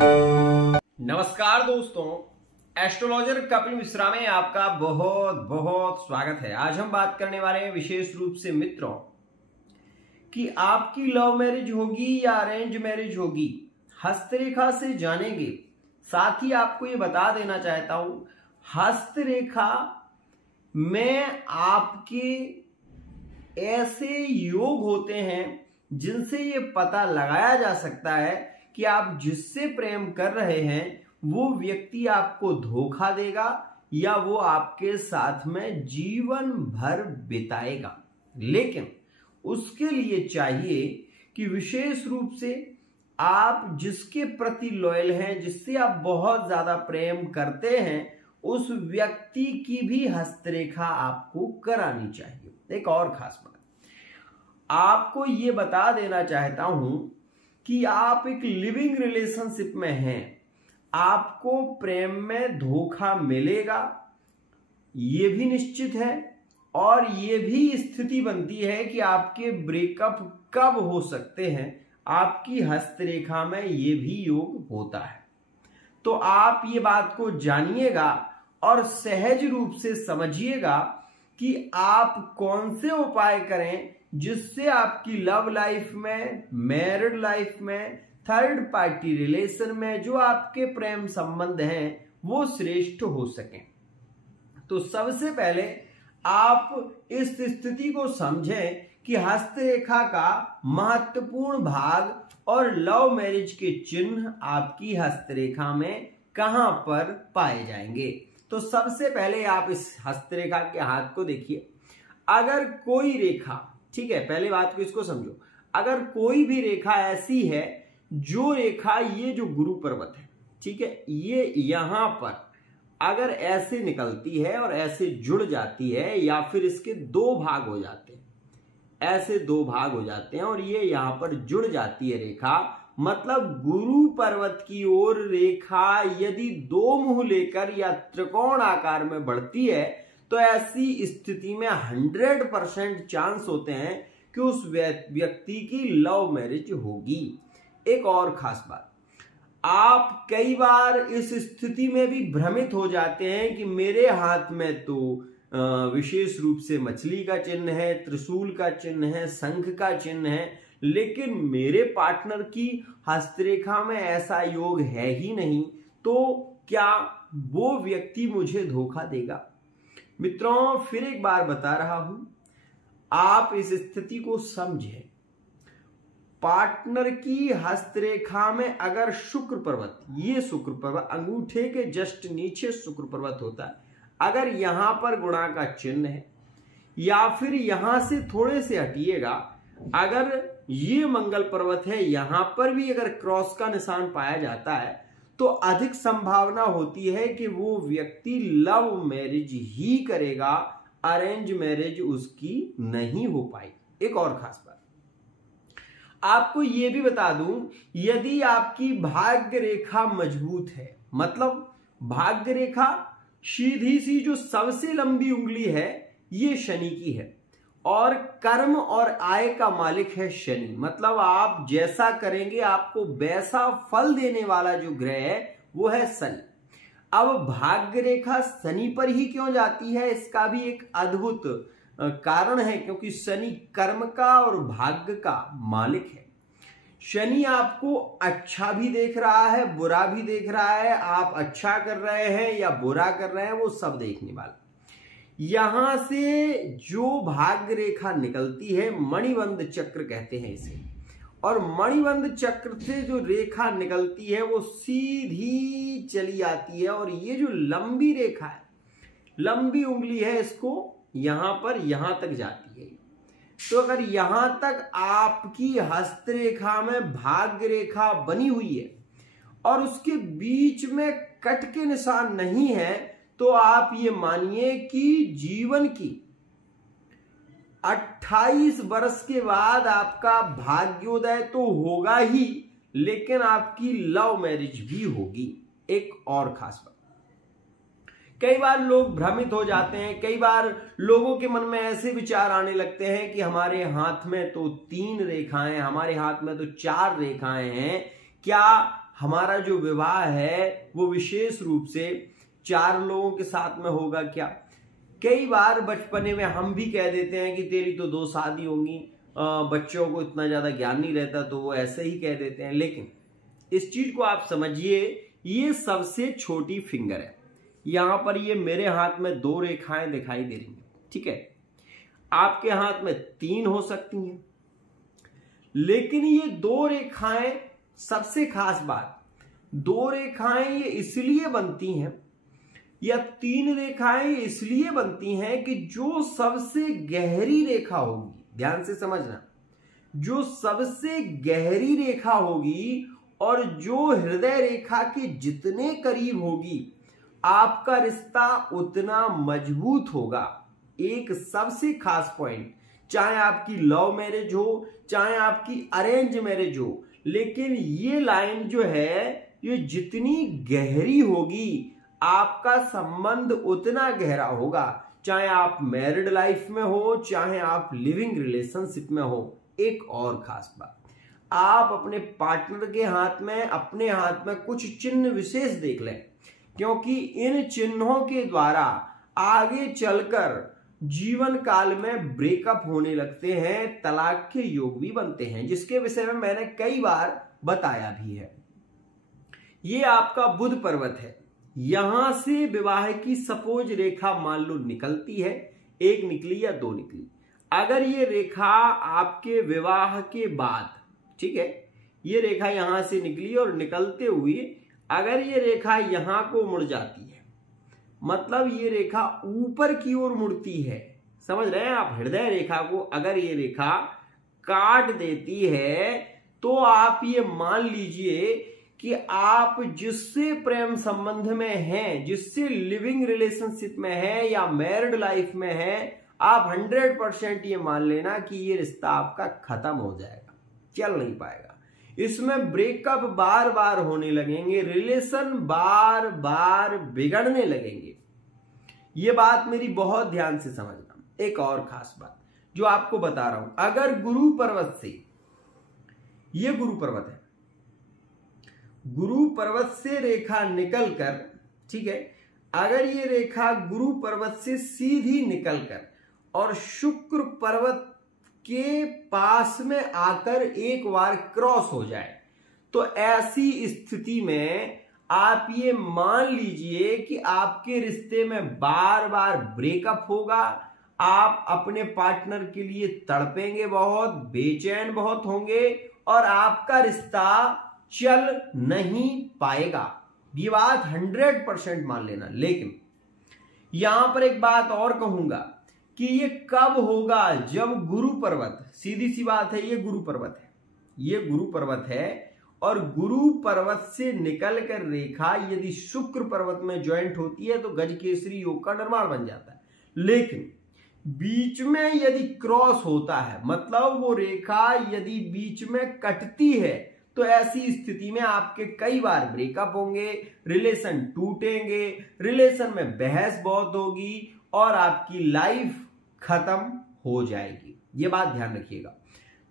नमस्कार दोस्तों, एस्ट्रोलॉजर कपिल मिश्रा में आपका बहुत बहुत स्वागत है। आज हम बात करने वाले हैं विशेष रूप से मित्रों कि आपकी लव मैरिज होगी या अरेंज मैरिज होगी, हस्तरेखा से जानेंगे। साथ ही आपको ये बता देना चाहता हूं, हस्तरेखा में आपके ऐसे योग होते हैं जिनसे ये पता लगाया जा सकता है कि आप जिससे प्रेम कर रहे हैं वो व्यक्ति आपको धोखा देगा या वो आपके साथ में जीवन भर बिताएगा। लेकिन उसके लिए चाहिए कि विशेष रूप से आप जिसके प्रति लॉयल हैं, जिससे आप बहुत ज्यादा प्रेम करते हैं, उस व्यक्ति की भी हस्तरेखा आपको करानी चाहिए। एक और खास बात आपको ये बता देना चाहता हूं कि आप एक लिविंग रिलेशनशिप में हैं, आपको प्रेम में धोखा मिलेगा, ये भी निश्चित है। और ये भी स्थिति बनती है कि आपके ब्रेकअप कब हो सकते हैं, आपकी हस्तरेखा में ये भी योग होता है। तो आप ये बात को जानिएगा और सहज रूप से समझिएगा कि आप कौन से उपाय करें जिससे आपकी लव लाइफ में, मैरिड लाइफ में, थर्ड पार्टी रिलेशन में जो आपके प्रेम संबंध हैं वो श्रेष्ठ हो सकें। तो सबसे पहले आप इस स्थिति को समझें कि हस्तरेखा का महत्वपूर्ण भाग और लव मैरिज के चिन्ह आपकी हस्तरेखा में कहां पर पाए जाएंगे। तो सबसे पहले आप इस हस्तरेखा के हाथ को देखिए। अगर कोई रेखा, ठीक है, पहले बात को इसको समझो, अगर कोई भी रेखा ऐसी है जो रेखा, ये जो गुरु पर्वत है, ठीक है, ये यहां पर अगर ऐसे निकलती है और ऐसे जुड़ जाती है या फिर इसके दो भाग हो जाते हैं, ऐसे दो भाग हो जाते हैं और ये यहां पर जुड़ जाती है रेखा, मतलब गुरु पर्वत की ओर रेखा यदि दो मुंह लेकर या त्रिकोण आकार में बढ़ती है तो ऐसी स्थिति में 100% चांस होते हैं कि उस व्यक्ति की लव मैरिज होगी। एक और खास बात, आप कई बार इस स्थिति में भी भ्रमित हो जाते हैं कि मेरे हाथ में तो विशेष रूप से मछली का चिन्ह है, त्रिशूल का चिन्ह है, शंख का चिन्ह है, लेकिन मेरे पार्टनर की हस्तरेखा में ऐसा योग है ही नहीं, तो क्या वो व्यक्ति मुझे धोखा देगा? मित्रों, फिर एक बार बता रहा हूं, आप इस स्थिति को समझें। पार्टनर की हस्तरेखा में अगर शुक्र पर्वत, ये शुक्र पर्वत अंगूठे के जस्ट नीचे शुक्र पर्वत होता है, अगर यहां पर गुणा का चिन्ह है या फिर यहां से थोड़े से हटिएगा, अगर ये मंगल पर्वत है, यहां पर भी अगर क्रॉस का निशान पाया जाता है तो अधिक संभावना होती है कि वो व्यक्ति लव मैरिज ही करेगा, अरेंज मैरिज उसकी नहीं हो पाई। एक और खास बात आपको ये भी बता दूं, यदि आपकी भाग्य रेखा मजबूत है, मतलब भाग्य रेखा सीधी सी जो सबसे लंबी उंगली है ये शनि की है और कर्म और आय का मालिक है शनि, मतलब आप जैसा करेंगे आपको वैसा फल देने वाला जो ग्रह है वो है शनि। अब भाग्य रेखा शनि पर ही क्यों जाती है, इसका भी एक अद्भुत कारण है, क्योंकि शनि कर्म का और भाग्य का मालिक है। शनि आपको अच्छा भी देख रहा है, बुरा भी देख रहा है, आप अच्छा कर रहे हैं या बुरा कर रहे हैं वो सब देखने वाला। यहां से जो भाग्य रेखा निकलती है, मणिबंध चक्र कहते हैं इसे, और मणिबंध चक्र से जो रेखा निकलती है वो सीधी चली आती है और ये जो लंबी रेखा है, लंबी उंगली है, इसको यहां पर यहां तक जाती है। तो अगर यहां तक आपकी हस्तरेखा में भाग्य रेखा बनी हुई है और उसके बीच में कट के निशान नहीं है, तो आप ये मानिए कि जीवन की 28 वर्ष के बाद आपका भाग्योदय तो होगा ही, लेकिन आपकी लव मैरिज भी होगी। एक और खास बात, कई बार लोग भ्रमित हो जाते हैं, कई बार लोगों के मन में ऐसे विचार आने लगते हैं कि हमारे हाथ में तो 3 रेखाएं, हमारे हाथ में तो 4 रेखाएं हैं, क्या हमारा जो विवाह है वो विशेष रूप से 4 लोगों के साथ में होगा क्या? कई बार बचपने में हम भी कह देते हैं कि तेरी तो 2 शादी होंगी, बच्चों को इतना ज्यादा ज्ञान नहीं रहता तो वो ऐसे ही कह देते हैं। लेकिन इस चीज को आप समझिए, ये सबसे छोटी फिंगर है। यहां पर ये मेरे हाथ में 2 रेखाएं दिखाई दे रही हैं, ठीक है। आपके हाथ में 3 हो सकती हैं, लेकिन ये 2 रेखाएं, सबसे खास बात, 2 रेखाएं ये इसलिए बनती हैं या 3 रेखाएं इसलिए बनती हैं कि जो सबसे गहरी रेखा होगी, ध्यान से समझना, जो सबसे गहरी रेखा होगी और जो हृदय रेखा के जितने करीब होगी, आपका रिश्ता उतना मजबूत होगा। एक सबसे खास पॉइंट, चाहे आपकी लव मैरिज हो, चाहे आपकी अरेंज मैरिज हो, लेकिन ये लाइन जो है, ये जितनी गहरी होगी आपका संबंध उतना गहरा होगा। चाहे आप मैरिड लाइफ में हो, चाहे आप लिविंग रिलेशनशिप में हो। एक और खास बात, आप अपने पार्टनर के हाथ में, अपने हाथ में कुछ चिन्ह विशेष देख लें, क्योंकि इन चिन्हों के द्वारा आगे चलकर जीवन काल में ब्रेकअप होने लगते हैं, तलाक के योग भी बनते हैं, जिसके विषय में मैंने कई बार बताया भी है। ये आपका बुध पर्वत है। यहां से विवाह की सपोज रेखा मान लो निकलती है, 1 निकली या 2 निकली। अगर ये रेखा आपके विवाह के बाद, ठीक है, ये रेखा यहां से निकली और निकलते हुए अगर ये रेखा यहां को मुड़ जाती है, मतलब ये रेखा ऊपर की ओर मुड़ती है, समझ रहे हैं आप? हृदय रेखा को अगर ये रेखा काट देती है तो आप ये मान लीजिए कि आप जिससे प्रेम संबंध में हैं, जिससे लिविंग रिलेशनशिप में है या मैरिड लाइफ में है, आप 100% ये मान लेना कि ये रिश्ता आपका खत्म हो जाएगा, चल नहीं पाएगा। इसमें ब्रेकअप बार बार होने लगेंगे, रिलेशन बार बार बिगड़ने लगेंगे। ये बात मेरी बहुत ध्यान से समझना। एक और खास बात जो आपको बता रहा हूं, अगर गुरु पर्वत से, ये गुरु पर्वत है, गुरु पर्वत से रेखा निकलकर, ठीक है, अगर ये रेखा गुरु पर्वत से सीधी निकलकर और शुक्र पर्वत के पास में आकर एक बार क्रॉस हो जाए, तो ऐसी स्थिति में आप ये मान लीजिए कि आपके रिश्ते में बार बार ब्रेकअप होगा। आप अपने पार्टनर के लिए तड़पेंगे बहुत, बेचैन बहुत होंगे और आपका रिश्ता चल नहीं पाएगा। ये बात 100% मान लेना। लेकिन यहां पर एक बात और कहूंगा कि ये कब होगा, जब गुरु पर्वत, सीधी सी बात है, ये गुरु पर्वत है, ये गुरु पर्वत है और गुरु पर्वत से निकलकर रेखा यदि शुक्र पर्वत में ज्वाइंट होती है तो गज केसरी योग का निर्माण बन जाता है। लेकिन बीच में यदि क्रॉस होता है, मतलब वो रेखा यदि बीच में कटती है, तो ऐसी स्थिति में आपके कई बार ब्रेकअप होंगे, रिलेशन टूटेंगे, रिलेशन में बहस बहुत होगी और आपकी लाइफ खत्म हो जाएगी। ये बात ध्यान रखिएगा।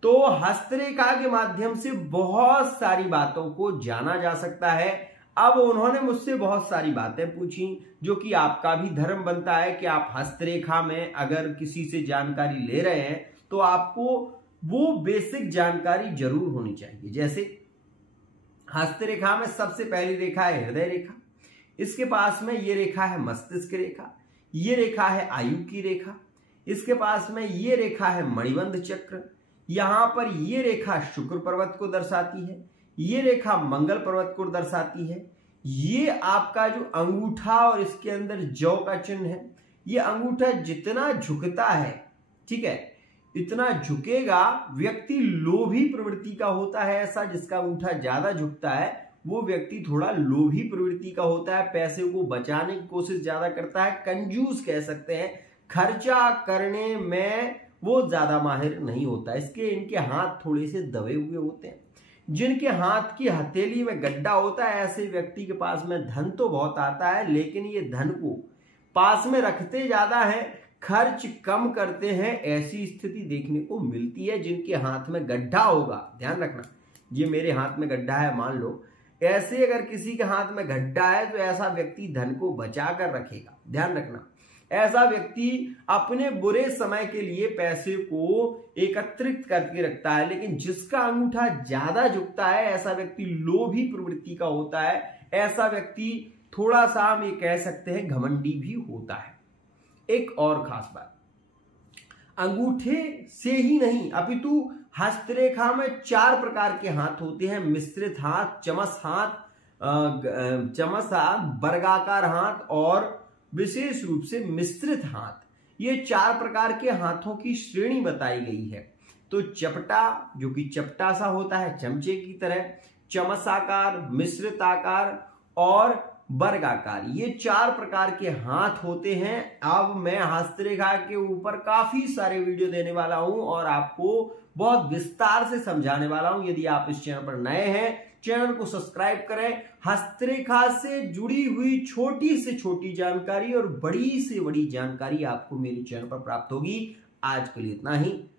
तो हस्तरेखा के माध्यम से बहुत सारी बातों को जाना जा सकता है। अब उन्होंने मुझसे बहुत सारी बातें पूछी, जो कि आपका भी धर्म बनता है कि आप हस्तरेखा में अगर किसी से जानकारी ले रहे हैं तो आपको वो बेसिक जानकारी जरूर होनी चाहिए। जैसे हस्तरेखा में सबसे पहली रेखा है हृदय रेखा, इसके पास में ये रेखा है मस्तिष्क रेखा, ये रेखा है आयु की रेखा, इसके पास में ये रेखा है मणिबंध चक्र, यहां पर ये रेखा शुक्र पर्वत को दर्शाती है, ये रेखा मंगल पर्वत को दर्शाती है, ये आपका जो अंगूठा और इसके अंदर जौ का चिन्ह है, ये अंगूठा जितना झुकता है, ठीक है, इतना झुकेगा, व्यक्ति लोभी प्रवृत्ति का होता है। ऐसा जिसका अंगूठा ज्यादा झुकता है वो व्यक्ति थोड़ा लोभी प्रवृत्ति का होता है, पैसे को बचाने की कोशिश ज्यादा करता है, कंजूस कह सकते हैं, खर्चा करने में वो ज्यादा माहिर नहीं होता। इसके इनके हाथ थोड़े से दबे हुए होते हैं। जिनके हाथ की हथेली में गड्ढा होता है, ऐसे व्यक्ति के पास में धन तो बहुत आता है, लेकिन ये धन को पास में रखते ज्यादा है, खर्च कम करते हैं। ऐसी स्थिति देखने को मिलती है जिनके हाथ में गड्ढा होगा। ध्यान रखना, ये मेरे हाथ में गड्ढा है मान लो, ऐसे अगर किसी के हाथ में गड्ढा है तो ऐसा व्यक्ति धन को बचा कर रखेगा। ध्यान रखना, ऐसा व्यक्ति अपने बुरे समय के लिए पैसे को एकत्रित करके रखता है, लेकिन जिसका अंगूठा ज्यादा झुकता है ऐसा व्यक्ति लोभी प्रवृत्ति का होता है। ऐसा व्यक्ति थोड़ा सा हम ये कह सकते हैं घमंडी भी होता है। एक और खास बात, अंगूठे से ही नहीं अपितु हस्तरेखा में 4 प्रकार के हाथ होते हैं। मिश्रित हाथ, चमस हाथ, वर्गाकार हाथ और विशेष रूप से मिश्रित हाथ। ये 4 प्रकार के हाथों की श्रेणी बताई गई है। तो चपटा, जो कि चपटा सा होता है चमचे की तरह, चमसाकार, मिश्रित आकार और वर्गाकार, ये 4 प्रकार के हाथ होते हैं। अब मैं हस्तरेखा के ऊपर काफी सारे वीडियो देने वाला हूं और आपको बहुत विस्तार से समझाने वाला हूं। यदि आप इस चैनल पर नए हैं, चैनल को सब्सक्राइब करें। हस्तरेखा से जुड़ी हुई छोटी से छोटी जानकारी और बड़ी से बड़ी जानकारी आपको मेरे चैनल पर प्राप्त होगी। आज के लिए इतना ही।